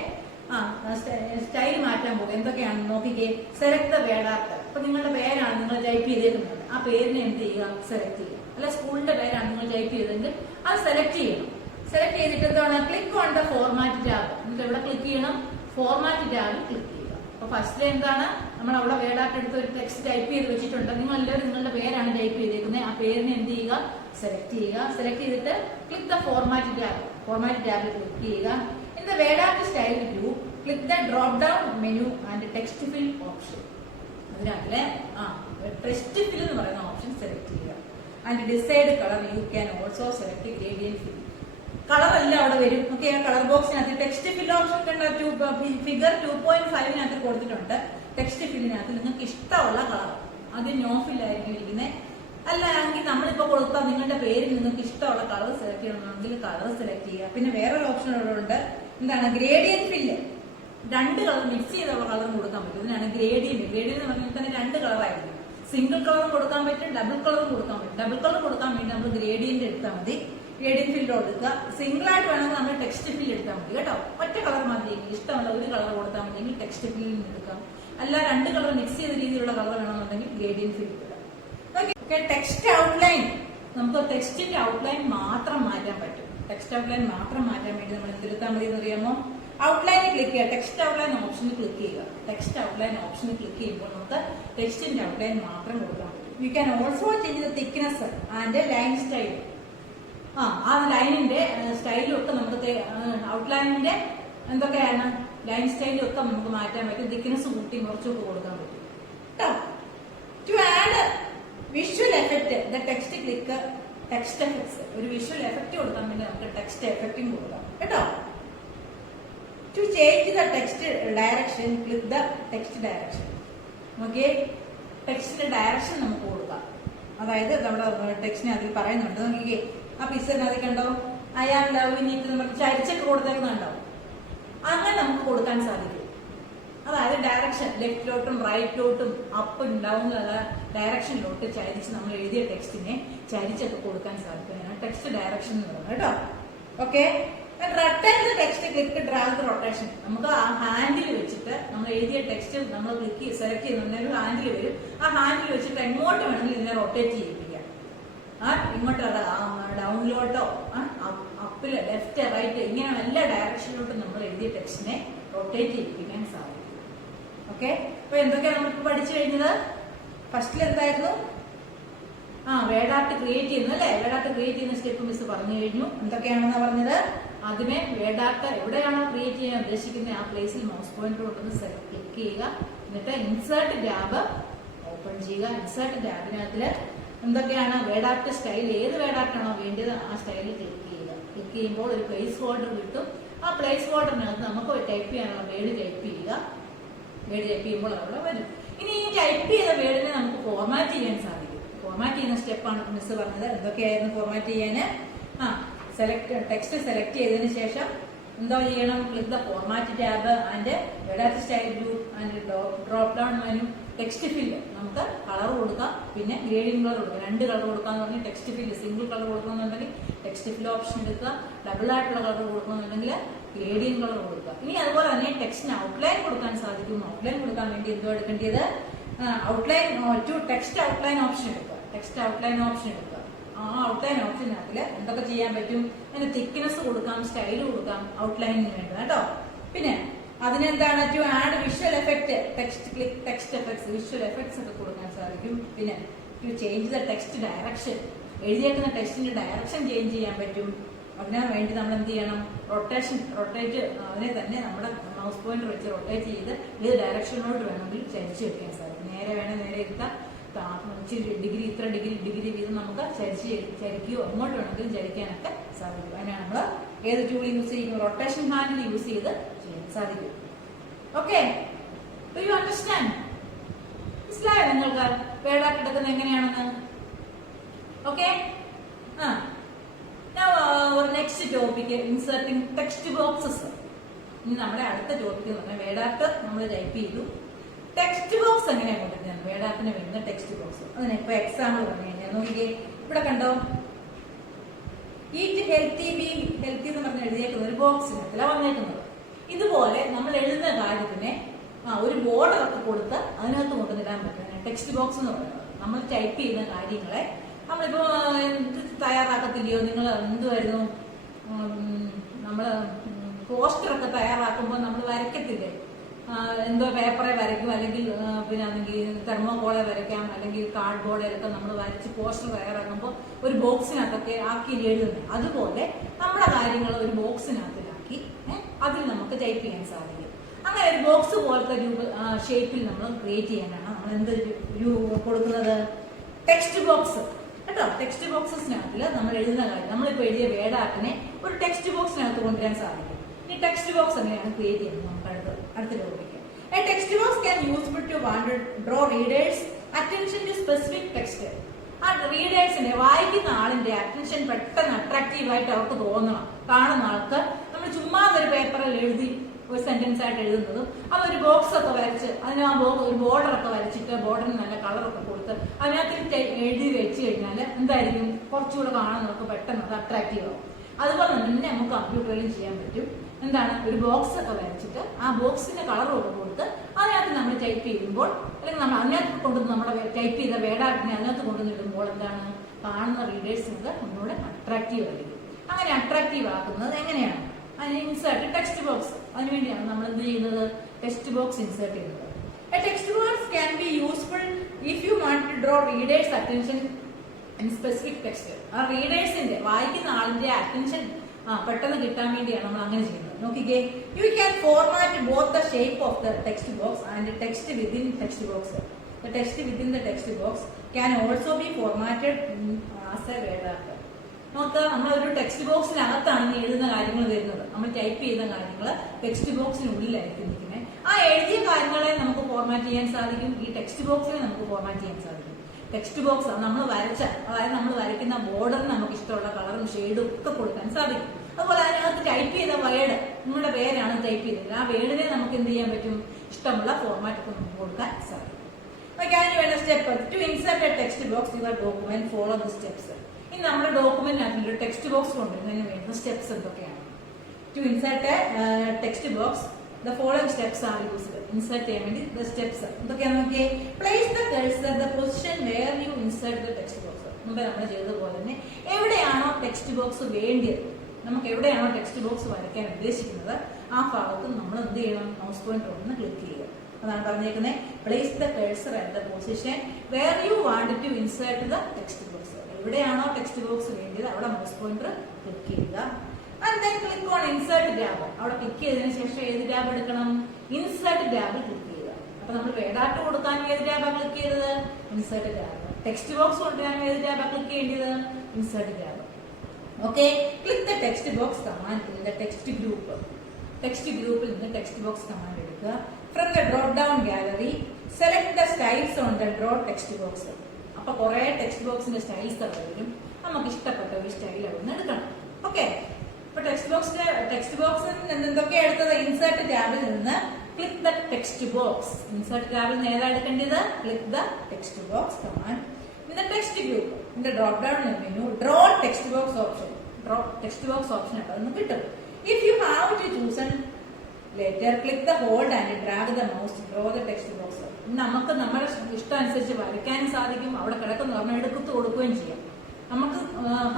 സ്റ്റൈൽ മാറ്റാൻ പോകും. എന്തൊക്കെയാണെന്ന് നോക്കിക്കേ. സെലക്ട് ദ വേഡാപ്പ്. അപ്പൊ നിങ്ങളുടെ പേരാണ് നിങ്ങൾ ടൈപ്പ് ചെയ്തേക്കുന്നത്, ആ പേരിനെ എന്ത് ചെയ്യുക, സെലക്ട് ചെയ്യുക. അല്ല സ്കൂളിന്റെ പേരാണ് നിങ്ങൾ ടൈപ്പ് ചെയ്തെങ്കിൽ അത് സെലക്ട് ചെയ്യണം. സെലക്ട് ചെയ്തിട്ട് എന്താണ്, click on the format tab. എന്നിട്ട് എവിടെ ക്ലിക്ക് ചെയ്യണം, ഫോർമാറ്റ് ടാബിൽ ക്ലിക്ക് ചെയ്യുക. അപ്പൊ ഫസ്റ്റിൽ എന്താണ്, നമ്മൾ അവിടെ വേഡാപ്പ് എടുത്ത് ഒരു ടെക്സ്റ്റ് ടൈപ്പ് ചെയ്ത് വെച്ചിട്ടുണ്ട്. നിങ്ങൾ എല്ലാവരും നിങ്ങളുടെ പേരാണ് ടൈപ്പ് ചെയ്തേക്കുന്നത്, ആ പേരിനെ എന്ത് ചെയ്യുക, സെലക്ട് ചെയ്യുക. സെലക്ട് ചെയ്തിട്ട് click the format tab, format ടാബിൽ ക്ലിക്ക് ചെയ്യുക. In the വേഡാപ്പ് style view, click the drop down menu and text fill option. അതിനകത്തിലെ ടെക്സ്റ്റ് ഫിൽ എന്ന് പറയുന്ന ഓപ്ഷൻ സെലക്ട് ചെയ്യുക. And decide colour. You can also select gradient fill. Colour എല്ലാം അവിടെ വരും. ഓക്കെ, ആ കളർ ബോക്സിനകത്ത് ടെക്സ്റ്റ് ഫിൽ ഓപ്ഷൻ കണ്ട ഫിഗർ 2.5 കൊടുത്തിട്ടുണ്ട്. ടെക്സ്റ്റ് ഫില്ലിനകത്ത് നിങ്ങൾക്ക് ഇഷ്ടമുള്ള കളർ, അത് നോ ഫിൽ ആയിരിക്കും ഇരിക്കുന്നത്. അല്ലെങ്കിൽ നമ്മളിപ്പോ കൊടുത്താൽ നിങ്ങളുടെ പേരിൽ നിങ്ങൾക്ക് ഇഷ്ടമുള്ള കളർ സെലക്ട് ചെയ്യണമെങ്കിൽ കളർ സെലക്ട് ചെയ്യുക. പിന്നെ വേറൊരു ഓപ്ഷൻ ഇവിടെ ഉണ്ട്, എന്താണ്, ഗ്രേഡിയന്റ് ഫില്ല്. രണ്ട് കളർ മിക്സ് ചെയ്തുള്ള കളറും കൊടുക്കാൻ പറ്റും. ഇതിനാണ് ഗ്രേഡിയന്റ്. ഗ്രേഡിയന്റ് എന്ന് പറഞ്ഞാൽ തന്നെ രണ്ട് കളറായിരിക്കും. സിംഗിൾ കളറും കൊടുക്കാൻ പറ്റും, ഡബിൾ കളറും കൊടുക്കാൻ പറ്റും. ഡബിൾ കളർ കൊടുക്കാൻ വേണ്ടി നമ്മൾ ഗ്രേഡിയന്റ് എടുത്താൽ മതി, ഗ്രേഡിയന്റ് ഫില്ല് കൊടുക്കുക. സിംഗിൾ ആയിട്ട് വേണമെങ്കിൽ നമ്മൾ ടെക്സ്റ്റ് ഫില്ല് എടുത്താൽ മതി കേട്ടോ. ഒറ്റ കളർ മതി, ഇഷ്ടമുള്ള ഒരു കളർ കൊടുത്താൽ മതിയെങ്കിൽ ടെക്സ്റ്റ് ഫില്ലിൽ എടുക്കാം. അല്ല രണ്ട് കളർ മിക്സ് ചെയ്ത രീതിയിലുള്ള കളർ വേണമെന്നുണ്ടെങ്കിൽ ഗ്രേഡിയന്റ് ഫില്ല് എടുക്കാം. ടെക്സ്റ്റ് ഔട്ട്ലൈൻ, നമുക്ക് ടെക്സ്റ്റിന്റെ ഔട്ട്ലൈൻ മാത്രം മാറ്റാൻ പറ്റും. ടെക്സ്റ്റ് ഔട്ട്ലൈൻ മാത്രം മാറ്റാൻ വേണ്ടി നമ്മൾ എന്തെടുത്താൽ മതി എന്നറിയാമോ, ഔട്ട്ലൈനിൽ ക്ലിക്ക് ചെയ്യുക. ടെക്സ്റ്റ് ഔട്ട്ലൈൻ ഓപ്ഷനിൽ ക്ലിക്ക് ചെയ്യുക. ടെക്സ്റ്റ് ഔട്ട്ലൈൻ ഓപ്ഷനിൽ ക്ലിക്ക് ചെയ്യുമ്പോൾ നമുക്ക് ടെക്സ്റ്റിന്റെ ഔട്ട്ലൈൻ മാത്രം കൊടുക്കാൻ പറ്റും. U can also change the thickness and line style. ആ ലൈനിന്റെ സ്റ്റൈലും ഒക്കെ നമുക്ക് ഔട്ട്ലൈനിന്റെ എന്തൊക്കെയാണ് ലൈൻ സ്റ്റൈലും ഒക്കെ നമുക്ക് മാറ്റാൻ പറ്റും. തിക്നെസ് കൂട്ടി കുറച്ചൊക്കെ കൊടുക്കാൻ പറ്റും കേട്ടോ. To add visual effect the text click text effects. ഒരു വിഷ്വൽ എഫക്ട് കൊടുക്കാൻ വേണ്ടി നമുക്ക് ടെക്സ്റ്റ് എഫക്റ്റും കൊടുക്കാം കേട്ടോ. To change the text direction click the text direction. Okay, ടെക്സ്റ്റിന്റെ ഡയറക്ഷൻ നമുക്ക് കൊടുക്കാം. അതായത് നമ്മുടെ ടെക്സ്റ്റിനെ അതിൽ പറയുന്നുണ്ട്. നോക്കിക്കേ, ആ പിക്ചറിനകത്ത് കണ്ടോ, ഐ ആം ലവിങ് ഇറ്റ് നമ്മൾ ചരിച്ചൊക്കെ കൊടുത്തേക്കുന്നുണ്ടോ, അങ്ങനെ നമുക്ക് കൊടുക്കാൻ സാധിക്കും. അതായത് ഡയറക്ഷൻ ലെഫ്റ്റിലോട്ടും റൈറ്റിലോട്ടും അപ്പും ഡൗൺ ഉള്ള ഡയറക്ഷനിലോട്ട് ചരിച്ച് നമ്മൾ എഴുതിയ ടെക്സ്റ്റിനെ ചരിച്ചൊക്കെ കൊടുക്കാൻ സാധിക്കും. ടെക്സ്റ്റ് ഡയറക്ഷൻ എന്ന് പറയുന്നത് കേട്ടോ. Okay, rotate the text click drag the rotation. നമുക്ക് ആ ഹാൻഡിൽ വെച്ചിട്ട് നമ്മൾ എഴുതിയ ടെക്സ്റ്റ് നമ്മൾ ക്ലിക്ക് സെലക്ട് ചെയ്യുന്നുണ്ടെങ്കിൽ ഹാൻഡിൽ വരും. ആ ഹാൻഡിൽ വെച്ചിട്ട് എങ്ങോട്ട് വേണമെങ്കിൽ ഇതിനെ റൊട്ടേറ്റ് ചെയ്യിപ്പിക്കാം. ഇങ്ങോട്ട് ഡൗണിലോട്ടോ അപ്പില് ലെഫ്റ്റ് റൈറ്റ് ഇങ്ങനെ എല്ലാ ഡയറക്ഷനിലോട്ടും നമ്മൾ എഴുതിയ ടെക്സ്റ്റിനെ റൊട്ടേറ്റ് ചെയ്യിപ്പിക്കാൻ സാധിക്കും. ഓക്കെ, അപ്പൊ എന്തൊക്കെയാണ് നമ്മളിപ്പോ പഠിച്ചു കഴിഞ്ഞത്? ഫസ്റ്റിൽ എന്തായിരുന്നു, വേഡാപ്റ്റ് ക്രിയേറ്റ് ചെയ്യുന്നു അല്ലെ. വേഡാപ്റ്റ് ക്രിയേറ്റ് ചെയ്യുന്ന സ്റ്റെപ്പ് മിസ് പറഞ്ഞു കഴിഞ്ഞു. എന്തൊക്കെയാണെന്ന് പറഞ്ഞത്, ആദ്യമേ വേഡാപ്റ്റ് എവിടെയാണോ ക്രിയേറ്റ് ചെയ്യാൻ ഉദ്ദേശിക്കുന്നത് ആ പ്ലേസിൽ മൗസ് പോയിന്റർ കൊണ്ടൊന്ന് ക്ലിക്ക് ചെയ്യുക. എന്നിട്ട് ഇൻസേർട്ട് ടാബ് ഓപ്പൺ ചെയ്യുക. ഇൻസേർട്ട് ടാബിനകത്തില് എന്തൊക്കെയാണ് വേഡാപ്റ്റ് സ്റ്റൈൽ, ഏത് വേഡാപ്റ്റ് ആണോ വേണ്ടത് ആ സ്റ്റൈലിൽ ക്ലിക്ക് ചെയ്യുക. ക്ലിക്ക് ചെയ്യുമ്പോൾ ഒരു പ്ലേസ് ഹോൾഡർ കിട്ടും. ആ പ്ലേസ് ഹോൾഡറിനകത്ത് നമുക്ക് ടൈപ്പ് ചെയ്യാനുള്ള വേർഡ് ടൈപ്പ് ചെയ്യുക. വേർഡ് ടൈപ്പ് ചെയ്യുമ്പോൾ അവിടെ വരും. ഇനി ഈ ടൈപ്പ് ചെയ്ത വേർഡിനെ നമുക്ക് ഫോർമാറ്റ് ചെയ്യാൻ സാധിക്കും. ഫോർമാറ്റ് ചെയ്യുന്ന സ്റ്റെപ്പാണ് മിസ് പറഞ്ഞത്. എന്തൊക്കെയായിരുന്നു ഫോർമാറ്റ് ചെയ്യാന്? ടെക്സ്റ്റ് സെലക്ട് ചെയ്തതിനു ശേഷം എന്തോ ചെയ്യണം, click the format tab and word art style view and drop down menu. Text fill നമുക്ക് കളർ കൊടുക്കാം, പിന്നെ ഗ്രേഡിയന്റ് കളർ കൊടുക്കാം. രണ്ട് കളർ കൊടുക്കാന്ന് പറഞ്ഞാൽ ടെക്സ്റ്റ് ഫില്ല് സിംഗിൾ കളർ കൊടുക്കണമെന്നുണ്ടെങ്കിൽ ടെക്സ്റ്റ് ഫില്ല് ഓപ്ഷൻ എടുക്കുക. ഡബിൾ ആയിട്ടുള്ള കളർ കൊടുക്കണമെന്നുണ്ടെങ്കിൽ ഗ്രേഡിയന്റ് കളർ കൊടുക്കുക. ഇനി അതുപോലെ തന്നെ ടെക്സ്റ്റിന് ഔട്ട്ലൈൻ കൊടുക്കാൻ സാധിക്കും. ഔട്ട്ലൈൻ കൊടുക്കാൻ വേണ്ടി എന്തോ എടുക്കേണ്ടത്, outline to text outline option എടുക്കുക. ടെക്സ്റ്റ് ഔട്ട്ലൈൻ ഓപ്ഷൻ എടുക്കുക. ആ ഔട്ട്ലൈൻ ഓപ്ഷനകത്തിൽ എന്തൊക്കെ ചെയ്യാൻ പറ്റും, അതിന് തിക്നെസ് കൊടുക്കാം, സ്റ്റൈൽ കൊടുക്കാം ഔട്ട്ലൈനിന് വേണ്ടി കേട്ടോ. പിന്നെ അതിനെന്താണ്, to add visual effect text click text effects, visual effects ഒക്കെ കൊടുക്കാൻ സാധിക്കും. പിന്നെ to change the text direction, എഴുതിയേക്കുന്ന ടെക്സ്റ്റിന്റെ ഡയറക്ഷൻ ചേഞ്ച് ചെയ്യാൻ പറ്റും. അതിന് വേണ്ടി നമ്മൾ എന്ത് ചെയ്യണം, റൊട്ടേറ്റ് അതിനെ തന്നെ നമ്മുടെ മൗസ് പോയിന്റർ വെച്ച് റൊട്ടേറ്റ് ചെയ്ത് ഏത് ഡയറക്ഷനിലോട്ട് വേണമെങ്കിൽ ചരിച്ചു വെക്കാൻ സാധിക്കും. നേരെ വേണേൽ നേരെ ഇരുത്താം, ഡിഗ്രി ഇത്ര ഡിഗ്രി വീതം നമുക്ക് ചരിക്കുകയോ അങ്ങോട്ട് വേണമെങ്കിലും ചരിക്കാനൊക്കെ സാധിക്കും. അതിനാണ് നമ്മൾ ഏത് ടൂൾ യൂസ് ചെയ്യും, റൊട്ടേഷൻ ഹാൻഡിൽ യൂസ് ചെയ്ത് ചെയ്യാൻ സാധിക്കും. Okay, you understand? മനസ്സിലായോ നിങ്ങൾക്ക് വേഡാപ്റ്റ് എടുക്കുന്നത് എങ്ങനെയാണെന്ന്? Okay, next topic inserting text boxes. ഇനി നമ്മുടെ അടുത്ത ടോപ്പിക് എന്ന് പറഞ്ഞാൽ വേഡാപ്റ്റ് നമ്മൾ ടൈപ്പ് ചെയ്തു, ടെക്സ്റ്റ് ബോക്സ് എങ്ങനെയാണ് കൊടുക്കുന്നത്, വേഡാപ്പിന് വരുന്ന ടെക്സ്റ്റ് ബോക്സ്. അതിന് ഇപ്പൊ എക്സാമ്പിൾ പറഞ്ഞു കഴിഞ്ഞാൽ നോക്കിക്കേ, ഇവിടെ കണ്ടോ, ഈറ്റ് ഹെൽത്തി ബി ഹെൽത്തി എന്ന് പറഞ്ഞ് എഴുതിയേക്കുന്ന ഒരു ബോക്സിനകത്തില വന്നേക്കുന്നത്. ഇതുപോലെ നമ്മൾ എഴുതുന്ന കാര്യത്തിന് ഒരു ബോർഡർ ഒക്കെ കൊടുത്ത് അതിനകത്ത് കൊണ്ടുവന്നിടാൻ പറ്റുന്ന ടെക്സ്റ്റ് ബോക്സ് എന്ന് പറയുന്നത്. നമ്മൾ ടൈപ്പ് ചെയ്യുന്ന കാര്യങ്ങളെ നമ്മളിപ്പോ തയ്യാറാക്കത്തില്ലയോ, നിങ്ങൾ എന്തുവായിരുന്നു നമ്മള് പോസ്റ്ററൊക്കെ തയ്യാറാക്കുമ്പോൾ നമ്മൾ വരയ്ക്കത്തില്ലേ, എന്തോ പേപ്പറെ വരയ്ക്കും, അല്ലെങ്കിൽ പിന്നെ തെർമോകോളെ വരയ്ക്കാം, അല്ലെങ്കിൽ കാർഡ് ബോർഡിലൊക്കെ നമ്മൾ വരച്ച് പോസ്റ്റർ തയ്യാറാക്കുമ്പോൾ ഒരു ബോക്സിനകത്തൊക്കെ ആക്കി എഴുതുന്നത്. അതുപോലെ നമ്മുടെ കാര്യങ്ങൾ ഒരു ബോക്സിനകത്തിലാക്കി അതിൽ നമുക്ക് ടൈപ്പ് ചെയ്യാൻ സാധിക്കും. അങ്ങനെ ഒരു ബോക്സ് പോലത്തെ ഷേപ്പിൽ നമ്മൾ ക്രിയേറ്റ് ചെയ്യാനാണ് നമ്മൾ എന്ത് കൊടുക്കുന്നത്, ടെക്സ്റ്റ് ബോക്സ് കേട്ടോ. ടെക്സ്റ്റ് ബോക്സസിനകത്തിൽ നമ്മൾ എഴുതുന്ന കാര്യം, നമ്മളിപ്പോൾ എഴുതിയ വേർഡ് ഒരു ടെക്സ്റ്റ് ബോക്സിനകത്ത് കൊണ്ടുവരാൻ സാധിക്കും. ഈ ടെക്സ്റ്റ് ബോക്സ് എങ്ങനെയാണ് ക്രിയേറ്റ് ചെയ്യുന്നത് നമുക്ക് അടുത്ത topic. A text box can useful to draw readers attention to specific text. ആ റീഡേഴ്സിന്റെ വായിക്കുന്ന ആളിന്റെ അറ്റൻഷൻ പെട്ടെന്ന് അട്രാക്റ്റീവ് ആയിട്ട് അവർക്ക് തോന്നണം. കാണുന്ന ആൾക്ക് നമ്മൾ ചുമ്മാ ഒരു പേപ്പറിൽ എഴുതി ഒരു സെന്റൻസ് ആയിട്ട് എഴുതുന്നതും അതൊരു ബോക്സ് ഒക്കെ വരച്ച് അതിന് ഒരു ബോർഡർ ഒക്കെ വരച്ചിട്ട് ബോർഡറിന് നല്ല കളറൊക്കെ കൊടുത്ത് അതിനകത്ത് എഴുതി വെച്ച് കഴിഞ്ഞാൽ എന്തായിരിക്കും, കുറച്ചുകൂടെ കാണുന്നവർക്ക് പെട്ടെന്ന് അത് അട്രാക്റ്റീവ് ആവും. അതുപോലെ തന്നെ നമുക്ക് കമ്പ്യൂട്ടറിലും ചെയ്യാൻ പറ്റും. എന്താണ്, ഒരു ബോക്സ് ഒക്കെ വരച്ചിട്ട് ആ ബോക്സിന്റെ കളറും ഒക്കെ കൊടുത്ത് അതിനകത്ത് നമ്മൾ ടൈപ്പ് ചെയ്യുമ്പോൾ, അല്ലെങ്കിൽ നമ്മൾ അതിനകത്ത് കൊണ്ടുവന്ന് നമ്മുടെ ടൈപ്പ് ചെയ്ത വേർഡിനെ അതിനകത്ത് കൊണ്ടുവന്ന് ഇടുമ്പോൾ എന്താണ്, കാണുന്ന റീഡേഴ്സിനൊക്കെ ഒന്നുകൂടെ അട്രാക്റ്റീവ് ആയിരിക്കും. അങ്ങനെ അട്രാക്റ്റീവ് ആക്കുന്നത് എങ്ങനെയാണ്, അതിന് ഇൻസേർട്ട് ടെക്സ്റ്റ് ബോക്സ്. അതിനുവേണ്ടിയാണ് നമ്മൾ എന്ത് ചെയ്യുന്നത്, ടെക്സ്റ്റ് ബോക്സ് ഇൻസേർട്ട് ചെയ്യുന്നത്. A text box can be useful if you want to draw readers' attention in specific text. ആ റീഡേഴ്സിന്റെ വായിക്കുന്ന ആളിന്റെ അറ്റൻഷൻ പെട്ടെന്ന് കിട്ടാൻ വേണ്ടിയാണ് നമ്മൾ അങ്ങനെ ചെയ്യുന്നത്. നോക്കിക്കേ, you can format both the shape of the text box and text within text box. The text within the text box can also be formatted as A word art. നോക്കുക, നമ്മളൊരു ടെക്സ്റ്റ് ബോക്സിനകത്താണ് ഈ എഴുതുന്ന കാര്യങ്ങൾ വരുന്നത്. നമ്മൾ ടൈപ്പ് ചെയ്യുന്ന കാര്യങ്ങൾ text ബോക്സിനുള്ളിലായിരിക്കും നിൽക്കുന്നത്. ആ എഴുതിയ കാര്യങ്ങളെ നമുക്ക് ഫോർമാറ്റ് ചെയ്യാൻ സാധിക്കും, ഈ ടെക്സ്റ്റ് ബോക്സിനെ നമുക്ക് ഫോർമാറ്റ് ചെയ്യാൻ സാധിക്കും. ടെക്സ്റ്റ് ബോക്സ് നമ്മൾ വരച്ച, അതായത് നമ്മൾ വരയ്ക്കുന്ന ബോർഡറിന് നമുക്ക് ഇഷ്ടമുള്ള കളറും ഷെയ്ഡും ഒക്കെ കൊടുക്കാൻ സാധിക്കും. അതുപോലെ അതിനകത്ത് ടൈപ്പ് ചെയ്ത വേർഡ്, നിങ്ങളുടെ പേരാണ് ടൈപ്പ് ചെയ്തത്, ആ വേർഡിനെ നമുക്ക് എന്ത് ചെയ്യാൻ പറ്റും, ഇഷ്ടമുള്ള ഫോർമാറ്റ് ഒക്കെ നമുക്ക് കൊടുക്കാൻ സാധിക്കും. വേണ്ട step to insert a text box your document, follow the steps. ഇനി നമ്മുടെ ഡോക്യുമെന്റിനകത്ത് ഒരു ടെക്സ്റ്റ് ബോക്സ് കൊണ്ടുവരുന്നതിന് വേണ്ട സ്റ്റെപ്സ് എന്തൊക്കെയാണ്? To insert a text box the following steps are used. Insert ചെയ്യാൻ വേണ്ടി the steps എന്തൊക്കെയാണെന്ന് നോക്കിയേ. Place the cursor the position where you insert the text box. മുമ്പേ നമ്മൾ ചെയ്തതുപോലെ തന്നെ എവിടെയാണോ ടെക്സ്റ്റ് ബോക്സ് വേണ്ടിയത്, നമുക്ക് എവിടെയാണോ ടെക്സ്റ്റ് ബോക്സ് വരയ്ക്കാൻ ഉദ്ദേശിക്കുന്നത് ആ ഭാഗത്ത് നമ്മൾ എന്ത് ചെയ്യണം, മൗസ് പോയിന്റർ ഒന്ന് ക്ലിക്ക് ചെയ്യുക. അതാണ് പറഞ്ഞേക്കുന്നത്, place the cursor at the position where you want to insert the text box. എവിടെയാണോ ടെക്സ്റ്റ് ബോക്സ് വേണ്ടിയത് അവിടെ മൗസ് പോയിന്റർ ക്ലിക്ക് ചെയ്യുക. And then click on insert tab. അവിടെ ക്ലിക്ക് ചെയ്തതിനു ശേഷം ഏത് ടാബ് എടുക്കണം, ഇൻസേർട്ട് ടാബിൽ ക്ലിക്ക് ചെയ്യുക. അപ്പൊ നമ്മൾ വേർഡ് കൊടുക്കാൻ ഏത് ടാബാണ് ക്ലിക്ക് ചെയ്തത്, ഇൻസേർട്ട് ടാബ്. ടെക്സ്റ്റ് ബോക്സ് കൊണ്ടുവരാൻ ഏത് ടാബാണ് ക്ലിക്ക് ചെയ്യേണ്ടത്, insert tab. Okay, click the text box command in the text group. Text ഗ്രൂപ്പിൽ നിന്ന് ടെക്സ്റ്റ് ബോക്സ് കമാൻഡ് എടുക്കുക. From the drop down gallery select the styles on the draw text box. അപ്പൊ കുറെ text ബോക്സിന്റെ styles അവിടെ വരും, നമുക്ക് ഇഷ്ടപ്പെട്ട ഒരു സ്റ്റൈൽ അവിടെ നിന്ന് എടുക്കണം. ഓക്കെ, ഇപ്പൊ ടെക്സ്റ്റ് ബോക്സിൽ എന്തൊക്കെയാണ് എടുത്തത്, ഇൻസേർട്ട് ടാബിൽ നിന്ന് click the text box. Insert ടാബിൽ നിന്ന് ഏതാ എടുക്കേണ്ടത്, click the text box command in the text group. In the drop down menu draw text box option, draw text box option ഒക്കെ അതൊന്ന് കിട്ടും. If you have to chosen later click the hold and drag the mouse draw the text box. നമുക്ക് നമ്മുടെ ഇഷ്ടം അനുസരിച്ച് വരയ്ക്കാനും സാധിക്കും, അവിടെ കിടക്കുന്ന ഒരെണ്ണം എടുത്ത് കൊടുക്കുകയും ചെയ്യാം. നമുക്ക്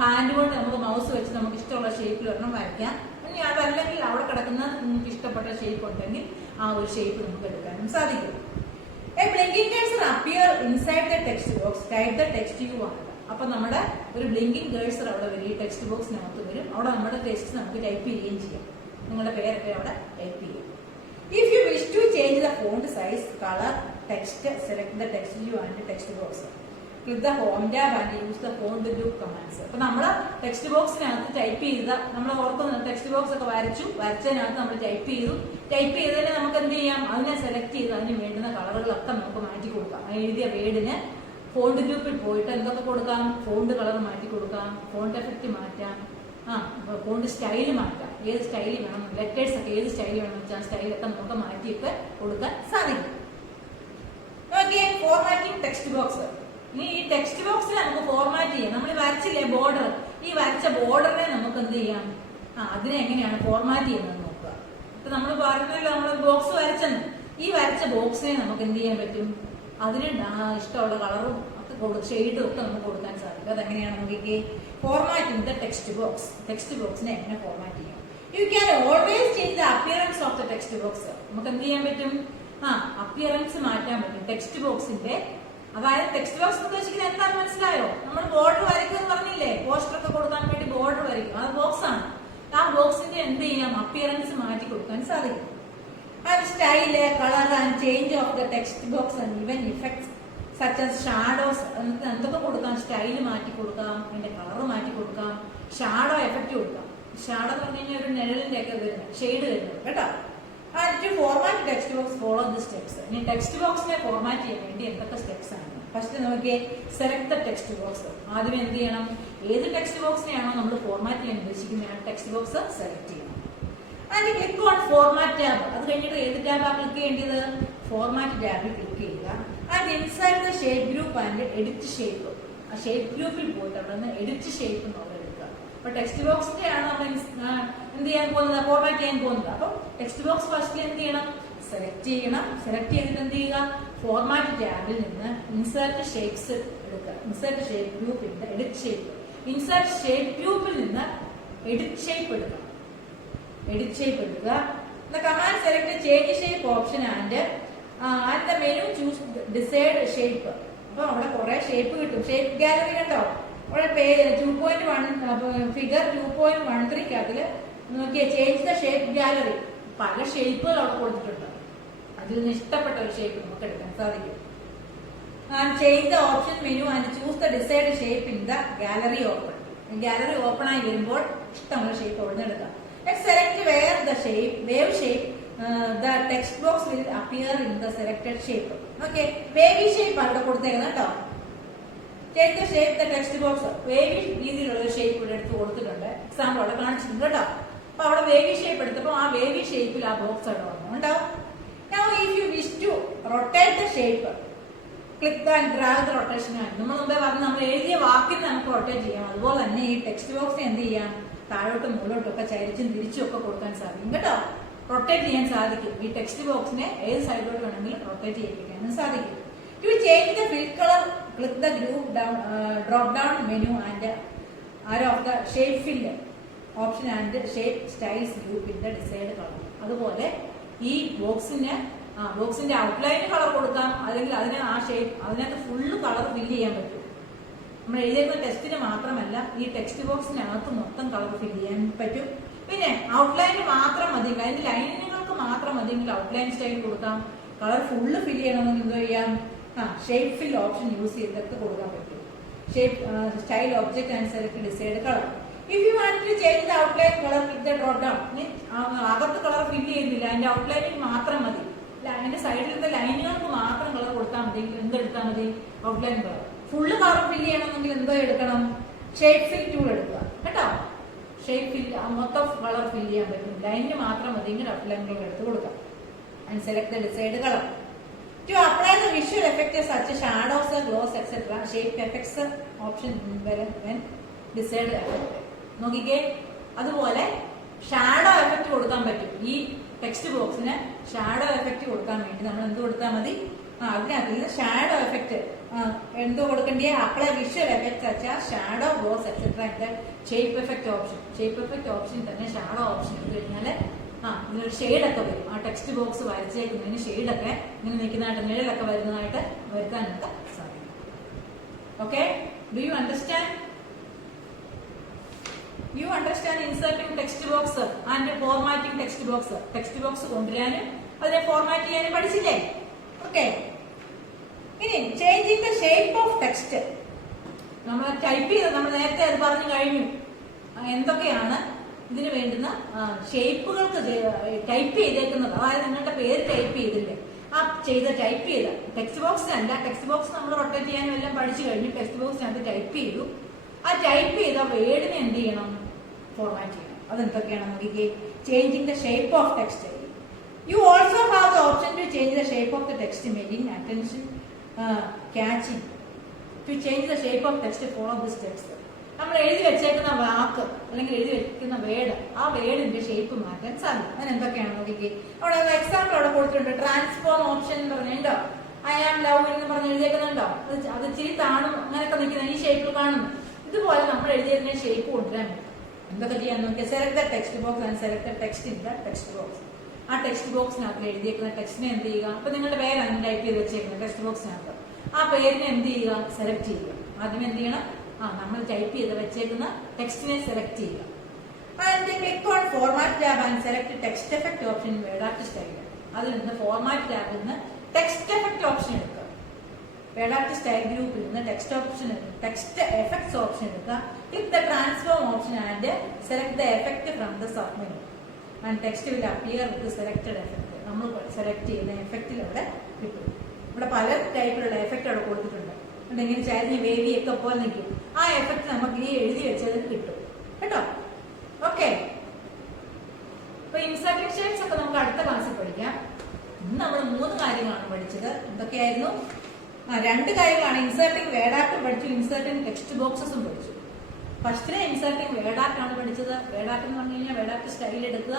ഹാൻഡ് കൊണ്ട് നമുക്ക് മൗസ് വെച്ച് നമുക്ക് ഇഷ്ടമുള്ള ഷേപ്പിൽ ഒരെണ്ണം വരയ്ക്കാം. ഇനി അതല്ലെങ്കിൽ അവിടെ കിടക്കുന്ന നിങ്ങൾക്ക് ഇഷ്ടപ്പെട്ട ഷേപ്പ് ഉണ്ടെങ്കിൽ ആ ഒരു ഷേപ്പ് നമുക്ക് എടുക്കാനും സാധിക്കും. A blinking cursor appear inside the text box. Type the text you want. അപ്പൊ നമ്മുടെ ഒരു ബ്ലിങ്കിങ് കേഴ്സർ അവിടെ വരും, ഈ ടെക്സ്റ്റ് ബോക്സിനകത്ത് വരും. അവിടെ നമ്മുടെ ടെക്സ്റ്റ് നമുക്ക് ടൈപ്പ് ചെയ്യുകയും ചെയ്യാം, നിങ്ങളുടെ പേരൊക്കെ അവിടെ ടൈപ്പ് ചെയ്യും. If you wish to change the font size, color, text, select the text you want text box. Click the home tab and use the font group commands. അപ്പൊ നമ്മൾ ടെക്സ്റ്റ് ബോക്സിനകത്ത് ടൈപ്പ് ചെയ്ത, നമ്മൾ ഓർക്കുന്ന ടെക്സ്റ്റ് ബോക്സ് ഒക്കെ വരച്ചതിനകത്ത് നമ്മൾ type ചെയ്തതിന് നമുക്ക് എന്ത് ചെയ്യാം, അതിനെ സെലക്ട് ചെയ്ത് അതിന് വേണ്ടുന്ന കളറുകളൊക്കെ നമുക്ക് മാറ്റി കൊടുക്കാം. എഴുതിയ വേർഡിന് ഫോണ്ട് ഗ്രൂപ്പിൽ പോയിട്ട് എന്തൊക്കെ കൊടുക്കാം, ഫോണ്ട് കളർ മാറ്റി കൊടുക്കാം, ഫോണ്ട് എഫക്റ്റ് മാറ്റാം, ഫോണ്ട് സ്റ്റൈല് മാറ്റാം. ഏത് സ്റ്റൈലിൽ വേണം, ലെറ്റേഴ്സ് ഒക്കെ ഏത് സ്റ്റൈലിൽ വേണം വെച്ചാൽ സ്റ്റൈലൊക്കെ നമുക്ക് മാറ്റിയൊക്കെ കൊടുക്കാൻ സാധിക്കും. Formatting text box. ഇനി ഈ ടെക്സ്റ്റ് ബോക്സിൽ നമുക്ക് ഫോർമാറ്റ് ചെയ്യാം. നമ്മൾ വരച്ചില്ലേ ബോർഡർ, ഈ വരച്ച ബോർഡറിനെ നമുക്ക് എന്ത് ചെയ്യാം, അതിനെ എങ്ങനെയാണ് ഫോർമാറ്റ് ചെയ്യുന്നത് നോക്കുക. ഇപ്പൊ നമ്മൾ പറഞ്ഞല്ലോ നമ്മൾ ബോക്സ് വരച്ചെന്ന്, ഈ വരച്ച ബോക്സിനെ നമുക്ക് എന്ത് ചെയ്യാൻ പറ്റും, അതിന് ഇഷ്ടമുള്ള കളറും ഒക്കെ ഷെയ്ഡും ഒക്കെ നമുക്ക് കൊടുക്കാൻ സാധിക്കും. അതെങ്ങനെയാണ് നമുക്ക് formatting the text box. Text ബോക്സിനെ എങ്ങനെ ഫോർമാറ്റ് ചെയ്യാം? You can always change the appearance of the text box. നമുക്ക് എന്ത് ചെയ്യാൻ പറ്റും, അപ്പിയറൻസ് മാറ്റാൻ പറ്റും ടെക്സ്റ്റ് ബോക്സിന്റെ. അതായത് ടെക്സ്റ്റ് ബോക്സ് ഉദ്ദേശിക്കുന്നത് എന്താണെന്ന് മനസ്സിലായോ? നമ്മൾ ബോർഡർ വരയ്ക്കും എന്ന് പറഞ്ഞില്ലേ, പോസ്റ്റർ ഒക്കെ കൊടുക്കാൻ വേണ്ടി ബോർഡർ വരയ്ക്കും, അത് ബോക്സ് ആണ്. ആ ബോക്സിന്റെ എന്ത് ചെയ്യാം, അപ്പിയറൻസ് മാറ്റി കൊടുക്കാൻ സാധിക്കും. And style, colour and change of the text box and even effects such as shadows. എന്തൊക്കെ കൊടുക്കാം, സ്റ്റൈല് മാറ്റി കൊടുക്കാം, അതിന്റെ കളർ മാറ്റി കൊടുക്കാം, ഷാഡോ എഫക്റ്റ് കൊടുക്കാം. ഷാഡോ എന്ന് പറഞ്ഞു കഴിഞ്ഞാൽ ഒരു നിഴലിന്റെ ഒക്കെ വരുന്നത്, ഷെയ്ഡ് വരുന്നത് കേട്ടോ. And to format text box follow the steps. ഇനി ടെക്സ്റ്റ് ബോക്സിനെ ഫോർമാറ്റ് ചെയ്യാൻ വേണ്ടി എന്തൊക്കെ സ്റ്റെപ്സ് ആണ്? ഫസ്റ്റ് നോക്കിയേ, സെലക്ട് ദ ടെക്സ്റ്റ് ബോക്സ്. ആദ്യം എന്ത് ചെയ്യണം, ഏത് ടെക്സ്റ്റ് ബോക്സിനെയാണോ നമ്മൾ ഫോർമാറ്റ് ചെയ്യാൻ ഉദ്ദേശിക്കുന്നത് ആ ടെക്സ്റ്റ് ബോക്സ് സെലക്ട് ചെയ്യണം. And click on format tab. അത് കഴിഞ്ഞിട്ട് ഏത് ടാബാണ് ക്ലിക്ക് ചെയ്യേണ്ടത്, ഫോർമാറ്റ് ടാബിൽ ക്ലിക്ക് ചെയ്യുക. And inside the shape group and edit shape. ആ ഷേപ്പ് ഗ്രൂപ്പിൽ പോയിട്ട് അവിടെ നിന്ന് എഡിറ്റ് ഷേപ്പ് എന്നുള്ളത് എടുക്കുക. അപ്പൊ ടെക്സ്റ്റ് ബോക്സിന്റെ ആണ് നമ്മൾ എന്ത് ചെയ്യാൻ പോകുന്നത്, ഫോർമാറ്റ് ചെയ്യാൻ പോകുന്നത്. അപ്പൊ ടെക്സ്റ്റ് ബോക്സ് ഫസ്റ്റ് എന്ത് ചെയ്യണം, സെലക്ട് ചെയ്യണം. സെലക്ട് ചെയ്തിട്ട് എന്ത് ചെയ്യുക, ഫോർമാറ്റ് ടാബിൽ നിന്ന് ഇൻസേർട്ട് ഷേപ്സ് എടുക്കുക. ഇൻസേർട്ട് ഷേപ്പ് ഗ്രൂപ്പിന്റെ എഡിറ്റ് ഷേപ്പ്. ഇൻസേർട്ട് ഷേപ്പ് ഗ്രൂപ്പിൽ നിന്ന് എഡിറ്റ് ഷേപ്പ് എടുക്കുക. എഡിറ്റ് ഷേപ്പ് എടുക്കുക. Command select change shape option and the menu choose decide shape. അപ്പൊ അവിടെ കുറെ ഷേപ്പ് കിട്ടും. ഷേപ്പ് ഗാലറി കണ്ടോ, അവിടെ 2.1 ഫിഗർ 2.13 അതില് നോക്കിയേ, ചേഞ്ച് ദ ഷേപ്പ് ഗാലറി. പല ഷേപ്പുകൾ അവിടെ കൊടുത്തിട്ടുണ്ട്. അതിൽ നിന്ന് ഇഷ്ടപ്പെട്ട ഒരു ഷേപ്പ് നമുക്ക് എടുക്കാൻ സാധിക്കും. And change the option menu and choose the decide shape in the gallery open. Gallery open ആയി വരുമ്പോൾ ഇഷ്ടമുള്ള ഷേപ്പ് അവിടെ നിന്ന് എടുക്കാം. Select where the shape, wave shape, the text box will appear in the selected shape. Okay, wavy shape അവിടെ കൊടുത്തേക്കുന്നത് കേട്ടോ. Change the shape the text box. Wavy രീതിയിലുള്ള ഒരു ഷേപ്പ് ഇവിടെ എടുത്ത് കൊടുത്തിട്ടുണ്ട്. എക്സാമ്പിൾ അവിടെ കാണിച്ചിട്ടുണ്ട് കേട്ടോ. അപ്പൊ അവിടെ വേവി ഷേപ്പ് എടുത്തപ്പോൾ ആ വേവി ഷേപ്പിൽ ആ ബോക്സ് അവിടെ വന്നുണ്ടാവും. Now if you wish to rotate the shape, click and drag the rotation hand. നമ്മൾ മുമ്പേ പറഞ്ഞു നമ്മൾ എഴുതിയ വാക്കിന് നമുക്ക് റൊട്ടേറ്റ് ചെയ്യാം. അതുപോലെ തന്നെ ഈ ടെക്സ്റ്റ് ബോക്സ് എന്ത് ചെയ്യാം, താഴോട്ടും മുകളിലോട്ടും ഒക്കെ ചരിച്ചും തിരിച്ചും ഒക്കെ കൊടുക്കാൻ സാധിക്കും കേട്ടോ. റൊട്ടേറ്റ് ചെയ്യാൻ സാധിക്കും. ഈ ടെക്സ്റ്റ് ബോക്സിനെ ഏത് സൈഡിലോട്ട് വേണമെങ്കിലും റൊട്ടേറ്റ് ചെയ്യിപ്പിക്കാനും സാധിക്കും. To change the fill colour, click the group drop down menu and arrow of the shape fill option and shape styles group in the decide colour. അതുപോലെ ഈ ബോക്സിന്റെ ഔട്ട്ലൈന് കളർ കൊടുക്കാം, അല്ലെങ്കിൽ അതിന് ആ ഷേപ്പ് അതിനകത്ത് ഫുള്ള് കളർ ഫില്ല് ചെയ്യാൻ പറ്റും. നമ്മൾ എഴുതിയിരുന്ന ടെക്സ്റ്റിന് മാത്രമല്ല, ഈ ടെക്സ്റ്റ് ബോക്സിനകത്ത് മൊത്തം കളർ ഫില്ല് ചെയ്യാൻ പറ്റും. പിന്നെ ഔട്ട്ലൈന് മാത്രം മതി, അതിന്റെ ലൈനുകൾക്ക് മാത്രം മതിയെങ്കിൽ ഔട്ട്ലൈൻ സ്റ്റൈൽ കൊടുക്കാം. കളർ ഫുള്ള് ഫില്ല് ചെയ്യണമെങ്കിൽ എന്തോ ചെയ്യാം, ഷേപ്പ് ഫിൽ ഓപ്ഷൻ യൂസ് ചെയ്തിട്ട് കൊടുക്കാൻ പറ്റും. Shape style object and select decide colour. If you want to change the outline colour with the drop down. അകത്ത് കളർ ഫില്ല് ചെയ്യുന്നില്ല, അതിന്റെ ഔട്ട്ലൈനിൽ മാത്രം മതി, അതിന്റെ സൈഡിലത്തെ ലൈനുകൾക്ക് മാത്രം കളർ കൊടുത്താൽ മതി. എന്തെടുത്താൽ മതി, outline colour. Full colour fill ചെയ്യണമെങ്കിൽ എന്തോ എടുക്കണം, ഷേപ്പ് ഫിൽ ടൂൾ എടുക്കുക കേട്ടോ. ഷേപ്പ് ഫില്ല് മൊത്തം കളർ ഫില്ല് ചെയ്യാൻ പറ്റും, ലൈനിന് മാത്രം മതിയെങ്കിൽ ഔട്ട്ലൈൻ കളർ എടുത്ത് കൊടുക്കാം. And select the decide colour. To apply the visual effect such shadows, gloss etcetera, shape effects option decide effect. നോക്കിക്കേ, അതുപോലെ ഷാഡോ എഫക്ട് കൊടുക്കാൻ പറ്റും. ഈ ടെക്സ്റ്റ് ബോക്സിന് ഷാഡോ എഫക്ട് കൊടുക്കാൻ വേണ്ടി നമ്മൾ എന്ത് കൊടുത്താൽ മതി, അതിനകത്ത് ഷാഡോ എഫക്ട് എന്തോ കൊടുക്കേണ്ടിയ അപ്ലൈ വിഷ്വൽ എഫക്ട് വെച്ചാൽ shadow gloss etcetera shape effect option. Shape effect option തന്നെ ഷാഡോ ഓപ്ഷൻ എടുത്തു കഴിഞ്ഞാൽ ഇതിനൊരു ഷെയ്ഡൊക്കെ വരും. ആ ടെക്സ്റ്റ് ബോക്സ് വരച്ചേക്കുന്നതിന് ഷെയ്ഡൊക്കെ ഇങ്ങനെ നിൽക്കുന്നതായിട്ട് നിഴലൊക്കെ വരുന്നതായിട്ട് വരുത്താനൊക്കെ സാധിക്കും. Okay, do you understand? You understand inserting text box and formatting text box. Text box കൊണ്ടുവരാനും അതിനെ ഫോർമാറ്റ് ചെയ്യാനും പഠിച്ചില്ലേ? ഓക്കെ, ഇനി changing the shape of text. നമ്മൾ ടൈപ്പ് ചെയ്ത് നമ്മൾ നേരത്തെ അത് പറഞ്ഞു കഴിഞ്ഞു എന്തൊക്കെയാണ് ഇതിന് വേണ്ടുന്ന ഷേപ്പുകൾക്ക് ടൈപ്പ് ചെയ്തേക്കുന്നത്. അതായത് നിങ്ങളുടെ പേര് ടൈപ്പ് ചെയ്തില്ലേ, ആ ടൈപ്പ് ചെയ്ത ടെക്സ്റ്റ് ബോക്സിനല്ല, ടെക്സ്റ്റ് ബോക്സ് നമ്മൾ റൊട്ടേറ്റ് ചെയ്യാനും എല്ലാം പഠിച്ചു കഴിഞ്ഞു. ടെക്സ്റ്റ് ബോക്സിനകത്ത് ടൈപ്പ് ചെയ്തു. ആ ടൈപ്പ് ചെയ്ത വേർഡിനെ എന്ത് ചെയ്യണം, ഫോർമാറ്റ് ചെയ്യണം. അതെന്തൊക്കെയാണ് നോക്കിക്കേ, changing the shape of text. You also have the option to change the shape of the text making attention catching. To change the shape of text, follow the steps. നമ്മൾ എഴുതി വെച്ചേക്കുന്ന വാക്ക് അല്ലെങ്കിൽ എഴുതി വെക്കുന്ന വേർഡ്, ആ വേർഡിന്റെ ഷേപ്പ് മാറ്റാൻ സാധിക്കും. അതിന് എന്തൊക്കെയാണ് നോക്കിക്കേ. അവിടെ എക്സാമ്പിൾ അവിടെ കൊടുത്തിട്ടുണ്ട്. ട്രാൻസ്ഫോം ഓപ്ഷൻ എന്ന് പറഞ്ഞുണ്ടോ, ഐ ആം ലവ് എന്ന് പറഞ്ഞ് എഴുതിയേക്കുന്നുണ്ടോ, അത് ഇച്ചിരി താണും അങ്ങനെയൊക്കെ നിൽക്കുന്ന ഈ ഷേപ്പിൽ കാണുന്നു. ഇതുപോലെ നമ്മൾ എഴുതിയതിന്റെ ഷേപ്പ് കൊണ്ടുവരാൻ പറ്റും. എന്തൊക്കെ ചെയ്യാൻ നോക്കിയാൽ select the text box and select the text in the text box. ആ ടെക്സ്റ്റ് ബോക്സിനകത്ത് എഴുതിയേക്കുന്ന ടെക്സ്റ്റിനെ എന്ത് ചെയ്യുക, അപ്പൊ നിങ്ങളുടെ പേരാണ് ടൈപ്പ് ചെയ്ത് വെച്ചേക്കുന്നത് ടെക്സ്റ്റ് ബോക്സിനകത്ത്. ആ പേരിനെ എന്ത് ചെയ്യുക, സെലക്ട് ചെയ്യുക. ആദ്യം എന്ത് ചെയ്യണം, നമ്മൾ ടൈപ്പ് ചെയ്ത് വെച്ചേക്കുന്ന ടെക്സ്റ്റിനെ സെലക്ട് ചെയ്യുക. And click on format tab and select text effect option word art style. അതിൽ നിന്ന് ഫോർമാറ്റ് ടാബിൽ നിന്ന് ടെക്സ്റ്റ് എഫക്ട് ഓപ്ഷൻ എടുക്കുക. വേർഡ് ആർട്ട് സ്റ്റൈൽ ഗ്രൂപ്പിൽ നിന്ന് ടെക്സ്റ്റ് എഫക്ട്സ് ഓപ്ഷൻ എടുക്കുക. Click the transform option and select the effect from the sub menu and text will appear with selected effect. നമ്മൾ select ചെയ്യുന്ന എഫക്റ്റിൽ അവിടെ കിട്ടും. ഇവിടെ പല ടൈപ്പിലുള്ള എഫക്ട് അവിടെ കൊടുത്തിട്ടുണ്ട്. ഇങ്ങനെ ചരിഞ്ഞ് വേവിയൊക്കെ പോലെ നിൽക്കും. ആ എഫക്ട് നമുക്ക് ഈ എഴുതി വെച്ചത് കിട്ടും കേട്ടോ. ഓക്കെ, അപ്പൊ ഇൻസർട്ടിംഗ് ഷേപ്സ് ഒക്കെ നമുക്ക് അടുത്ത ക്ലാസ്സിൽ പഠിക്കാം. ഇന്ന് നമ്മൾ 3 കാര്യങ്ങളാണ് പഠിച്ചത്. എന്തൊക്കെയായിരുന്നു? 2 കാര്യങ്ങളാണ്. ഇൻസർട്ടിംഗ് വേർഡ് ആർട്ടും പഠിച്ചു, ഇൻസർട്ടിംഗ് ടെക്സ്റ്റ് ബോക്സസും പഠിച്ചു. ഫസ്റ്റിലെ ഇൻസർട്ടിംഗ് വേർഡ് ആർട്ടാണ് പഠിച്ചത്. വേർഡ് ആർട്ട് എന്ന് പറഞ്ഞു കഴിഞ്ഞാൽ വേർഡ് ആർട്ട് സ്റ്റൈൽ എടുക്കുക,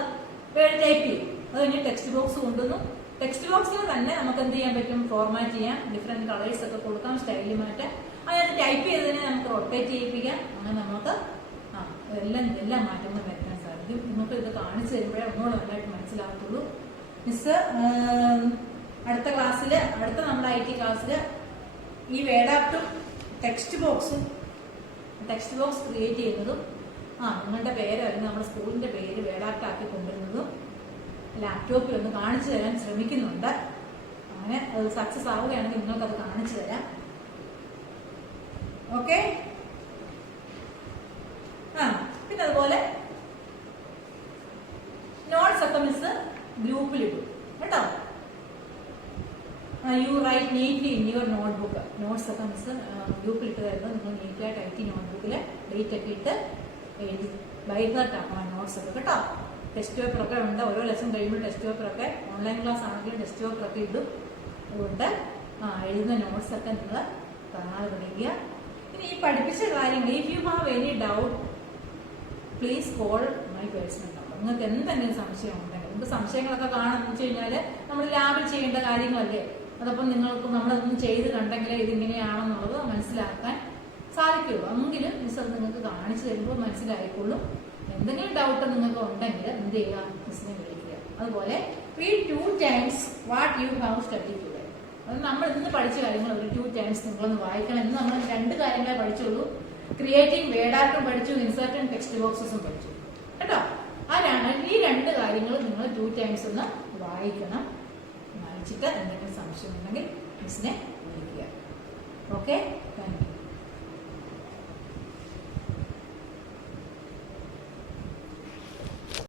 വേർഡ് ടൈപ്പ് ചെയ്യും. അത് കഴിഞ്ഞ് ടെക്സ്റ്റ് ബോക്സ് കൊണ്ടുവന്നു. ടെക്സ്റ്റ് ബോക്സിൽ തന്നെ നമുക്ക് എന്ത് ചെയ്യാൻ പറ്റും, ഫോർമാറ്റ് ചെയ്യാം, ഡിഫറെന്റ് കളേഴ്സ് ഒക്കെ കൊടുക്കാം, സ്റ്റൈലിൽ മാറ്റാം. അതിനകത്ത് ടൈപ്പ് ചെയ്തതിനെ നമുക്ക് റൊട്ടേറ്റ് ചെയ്യിപ്പിക്കാം. അങ്ങനെ നമുക്ക് എല്ലാ മാറ്റങ്ങളും വരുത്താൻ സാധിക്കും. നമുക്ക് ഇത് കാണിച്ചു തരുമ്പോഴേ ഒന്നുകൂടെ നന്നായിട്ട് മനസ്സിലാകത്തുള്ളൂ. മിസ് അടുത്ത ക്ലാസ്സിൽ, അടുത്ത നമ്മുടെ IT ക്ലാസ്സിൽ ഈ വേർഡ് ആർട്ടും ടെക്സ്റ്റ് ബോക്സ് ക്രിയേറ്റ് ചെയ്യുന്നതും നിങ്ങളുടെ പേര് അല്ലെങ്കിൽ നമ്മുടെ സ്കൂളിന്റെ പേര് വേർഡ് ആർട്ട് ആക്കി കൊണ്ടുവരുന്നതും ലാപ്ടോപ്പിൽ ഒന്ന് കാണിച്ചു തരാൻ ശ്രമിക്കുന്നുണ്ട്. അങ്ങനെ അത് സക്സസ് ആവുകയാണെങ്കിൽ നിങ്ങൾക്കത് കാണിച്ചു തരാം. ഓക്കെ, പിന്നെ അതുപോലെ നോട്ട്സ് ഒക്കെ മിസ് ഗ്രൂപ്പിലിടും കേട്ടോ. You write neatly in your notebook. Notes ഒക്കെ മിസ് ഗ്രൂപ്പിൽ ഇട്ട് തരുന്നത് നിങ്ങൾ നീറ്റായിട്ട് IT നോട്ട്ബുക്കിൽ ഡേറ്റ് ഒക്കെ ഇട്ട് എഴുതി ബൈഹാർട്ടാക്കണം നോട്ട്സ് ഒക്കെ കേട്ടോ. ടെസ്റ്റ് പേപ്പറൊക്കെ ഉണ്ട്. ഓരോ ലെസൺ കഴിയുമ്പോൾ ടെസ്റ്റ് പേപ്പറൊക്കെ ഓൺലൈൻ ക്ലാസ് ആണെങ്കിലും ടെസ്റ്റ് പേപ്പറൊക്കെ ഇടും. അതുകൊണ്ട് എഴുതുന്ന നോട്ട്സ് ഒക്കെ നിങ്ങൾ കാണാതെ പഠിക്കുക. ഇനി ഈ പഠിപ്പിച്ച കാര്യങ്ങൾ, if you have any doubt please call my personal number. നിങ്ങൾക്ക് എന്തെങ്കിലും സംശയം ഉണ്ടെങ്കിൽ, നിങ്ങൾക്ക് സംശയങ്ങളൊക്കെ കാണുമെന്ന് വെച്ച് കഴിഞ്ഞാൽ നമ്മൾ ലാബിൽ ചെയ്യേണ്ട കാര്യങ്ങളല്ലേ, അതപ്പം നിങ്ങൾക്ക് നമ്മളതൊന്നും ചെയ്ത് കണ്ടെങ്കിൽ ഇതിങ്ങനെയാണെന്നുള്ളത് മനസ്സിലാക്കാൻ സാധിക്കുള്ളൂ. എങ്കിലും മിസ് അത് നിങ്ങൾക്ക് കാണിച്ചു തരുമ്പോൾ മനസ്സിലായിക്കൊള്ളും. എന്തെങ്കിലും ഡൗട്ട് നിങ്ങൾക്ക് ഉണ്ടെങ്കിൽ എന്ത് ചെയ്യുക, മിസ്സിനെ വിളിക്കുക. അതുപോലെ read 2 times what you have study today. അത് നമ്മൾ ഇന്ന് പഠിച്ച കാര്യങ്ങൾ ഒരു 2 times നിങ്ങളൊന്ന് വായിക്കണം. ഇന്ന് നമ്മൾ 2 കാര്യങ്ങളെ പഠിച്ചുള്ളൂ. ക്രിയേറ്റിംഗ് വേർഡ് ആർട്ടും പഠിച്ചു, ഇൻസർട്ടിംഗ് ടെക്സ്റ്റ് ബോക്സസും പഠിച്ചു കേട്ടോ. ഈ 2 കാര്യങ്ങൾ നിങ്ങൾ 2 times ഒന്ന് വായിക്കണം. വായിച്ചിട്ട് എന്തെങ്കിലും സംശയം ഉണ്ടെങ്കിൽ മിസ്സിനെ വിളിക്കുക. Okay, thank you.